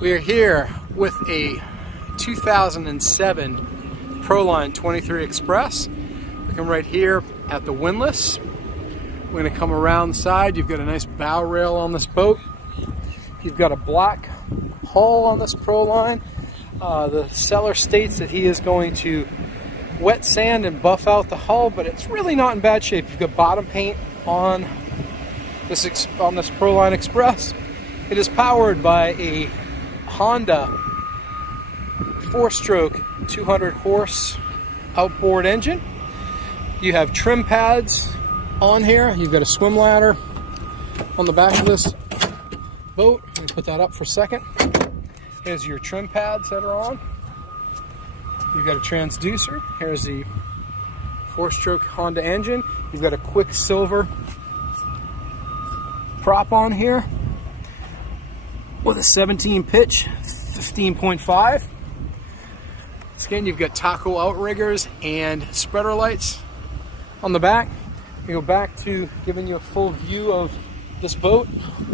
We are here with a 2007 Proline 23 Express. Looking right here at the windlass. We're going to come around the side. You've got a nice bow rail on this boat. You've got a black hull on this Proline. The seller states that he is going to wet sand and buff out the hull, but it's really not in bad shape. You've got bottom paint on this Proline Express. It is powered by a Honda 4-stroke 200 horse outboard engine. You have trim pads on here. You've got a swim ladder on the back of this boat. Let me put that up for a second. Here's your trim pads that are on. You've got a transducer. Here's the 4-stroke Honda engine. You've got a Quicksilver prop on here with a 17 pitch, 15.5. Again, you've got taco outriggers and spreader lights on the back. You go back to giving you a full view of this boat.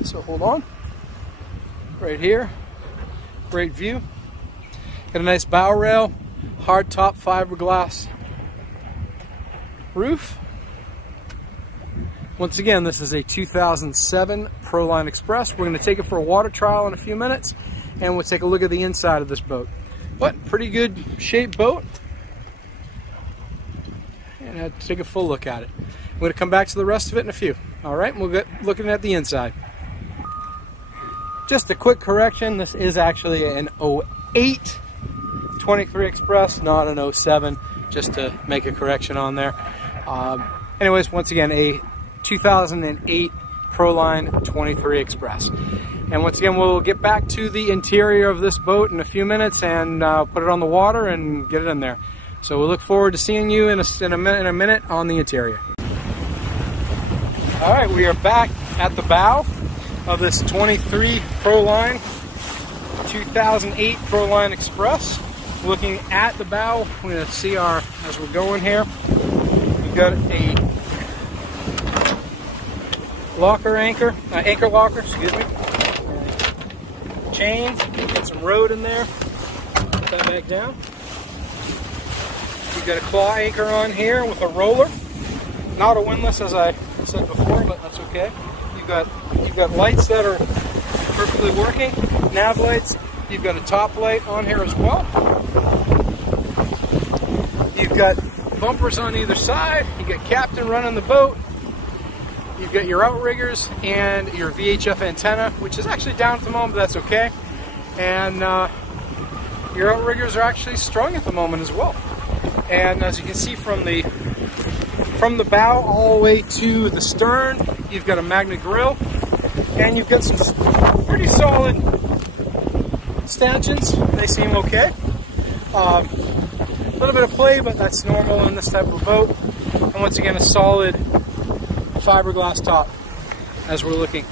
So hold on. Right here, great view. Got a nice bow rail, hard top fiberglass roof. Once again, this is a 2007 Proline Express. We're going to take it for a water trial in a few minutes, and we'll take a look at the inside of this boat. But pretty good shaped boat, and I'll take a full look at it. I'm going to come back to the rest of it in a few. All right, we'll get looking at the inside. Just a quick correction, this is actually an 08 23 Express, not an 07, just to make a correction on there. Anyways, once again, a 2008 Proline 23 Express. And once again, we'll get back to the interior of this boat in a few minutes and put it on the water and get it in there. So we'll look forward to seeing you in a minute on the interior. All right, we are back at the bow of this 23 Proline 2008 Proline Express. Looking at the bow, we're going to see as we're going here. We've got a anchor locker, excuse me. Chains, get some road in there. Put that back down. We've got a claw anchor on here with a roller. Not a windlass, as I said before, but that's okay. You've got lights that are perfectly working, nav lights. You've got a top light on here as well. You've got bumpers on either side. You've got captain running the boat. You've got your outriggers and your VHF antenna, which is actually down at the moment, but that's okay. And your outriggers are actually strung at the moment as well. And as you can see from the bow all the way to the stern, you've got a magnet grille, and you've got some pretty solid stanchions. They seem okay. A little bit of play, but that's normal in this type of boat. And once again, a solid fiberglass top as we're looking.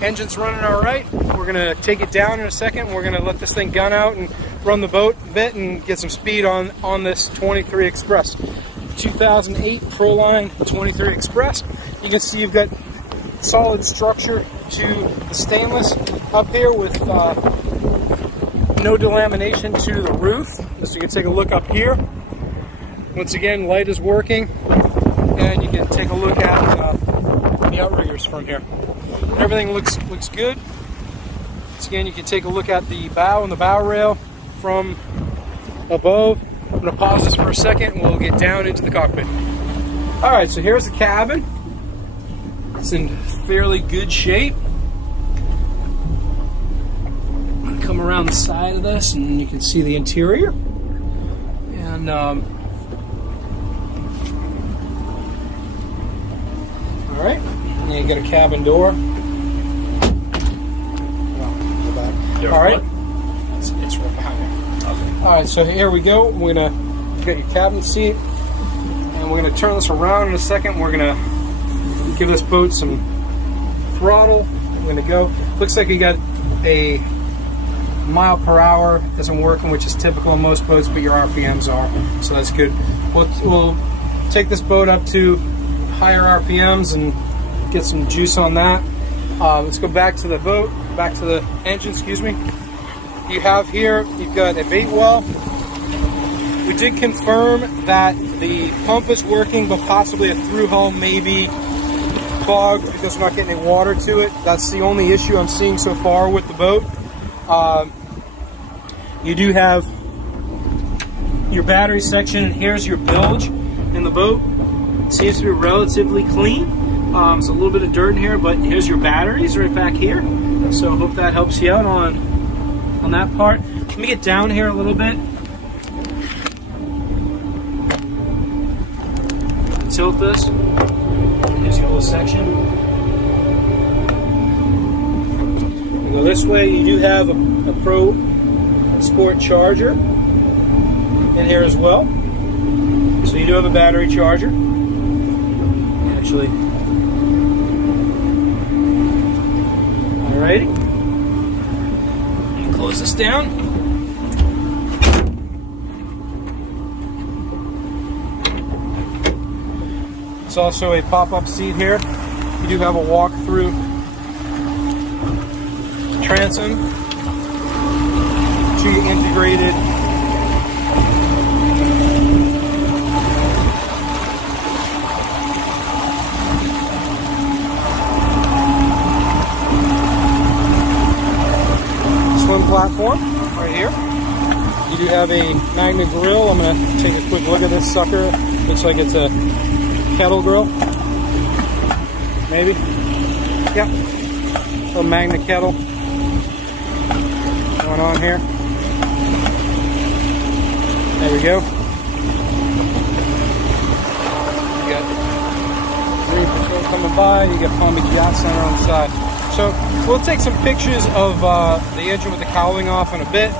Engine's running all right. We're gonna take it down in a second. We're gonna let this thing gun out and run the boat a bit and get some speed on this 23 Express. 2008 Proline 23 Express. You can see you've got solid structure to the stainless up here with no delamination to the roof. So you can take a look up here. Once again, light is working, and you can take a look at the outriggers from here. Everything looks good. Once again, you can take a look at the bow and the bow rail from above. I'm going to pause this for a second and we'll get down into the cockpit. Alright, so here's the cabin. It's in fairly good shape. I'm going to come around the side of this and you can see the interior. And alright, and you got a cabin door. Alright, it's right behind there. Okay. Alright, so here we go. We're going to get your cabin seat, and we're going to turn this around in a second. We're going to give this boat some throttle. We're going to go. Looks like you got a mile per hour isn't working, which is typical in most boats, but your RPMs are, so that's good. We'll take this boat up to higher RPMs and get some juice on that. Let's go back to the boat, back to the engine, excuse me. you have here, you've got a bait well. We did confirm that the pump is working, but possibly a through hull may be clogged because we're not getting any water to it. That's the only issue I'm seeing so far with the boat. You do have your battery section, and here's your bilge in the boat. It seems to be relatively clean. There's a little bit of dirt in here, but here's your batteries right back here. So I hope that helps you out on that part. Let me get down here a little bit. Tilt this. Here's your little section. We go this way. You do have a Pro Sport charger in here as well. So you do have a battery charger. Actually, alrighty. You can close this down. There's also a pop-up seat here. You do have a walk-through transom to your integrated swim platform right here. You do have a Magna grill. I'm going to take a quick look at this sucker. Looks like it's a kettle grill. Maybe. Yep. Little Magna kettle going on here. There we go. You got 3% coming by. You got Palm Beach Yacht Center on the side. So we'll take some pictures of the engine with the cowling off in a bit,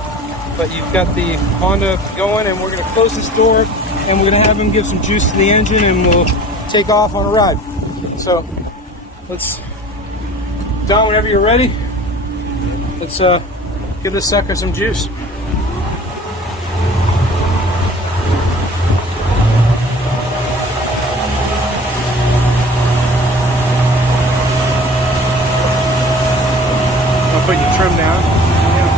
but you've got the Honda going, and we're going to close this door, and we're going to have him give some juice to the engine, and we'll take off on a ride. So let's, Don, whenever you're ready, let's give this sucker some juice. Put your trim down. Yeah.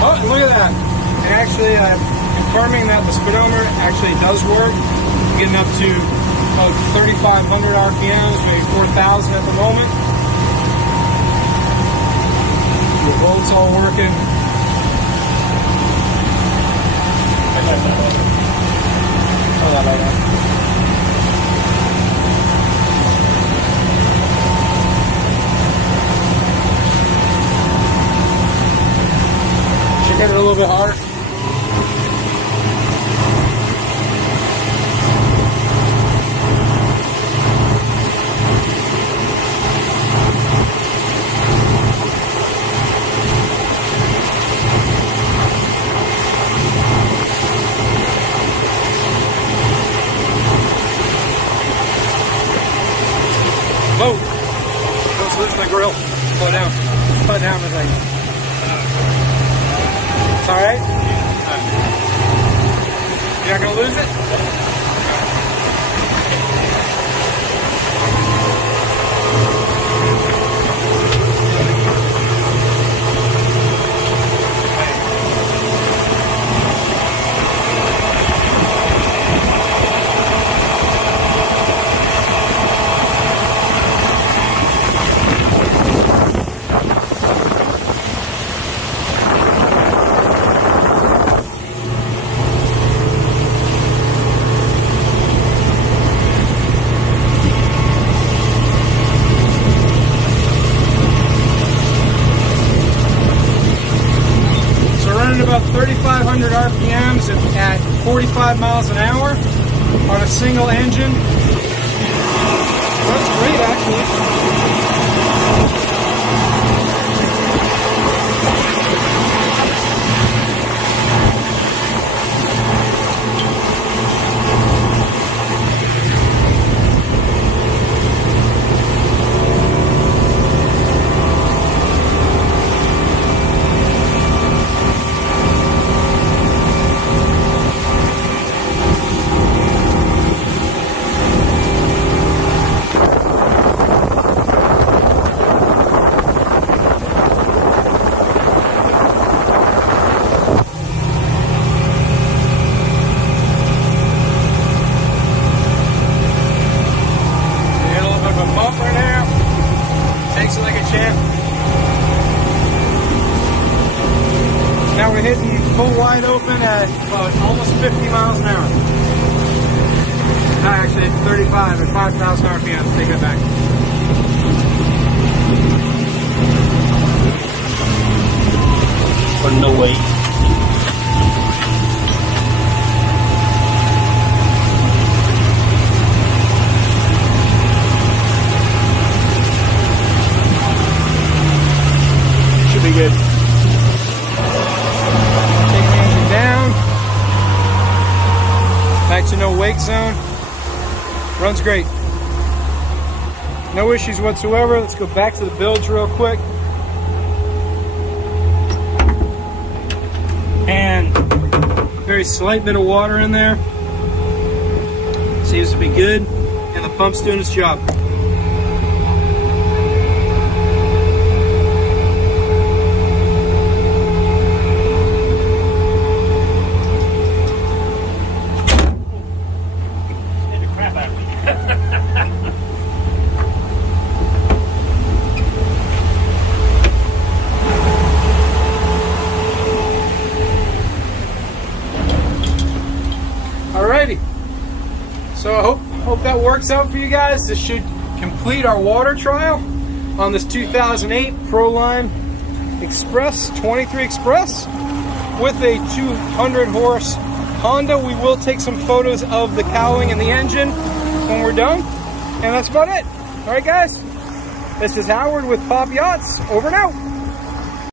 Oh, look at that. And actually, confirming that the speedometer actually does work. Getting up to 3,500 RPMs, maybe 4,000 at the moment. The bolts all working. Should hit it a little bit harder. Whoa! Don't lose my grill. Slow down. Slow down a second. It's alright? You're not going to lose it? About 3,500 RPMs at 45 miles an hour on a single engine. That's great, actually. hitting full wide open at almost 50 miles an hour. No, actually it's 35 at 5,000 RPM. Take that back. For no weight. Should be good. Take the engine down. Back to no wake zone. Runs great. No issues whatsoever. Let's go back to the bilge real quick. And very slight bit of water in there. Seems to be good. And the pump's doing its job. Alrighty, so I hope that works out for you guys. This should complete our water trial on this 2008 Proline Express 23 Express with a 200 horse Honda. We will take some photos of the cowling and the engine when we're done, and that's about it. Alright guys, this is Howard with Pop Yachts, over and out.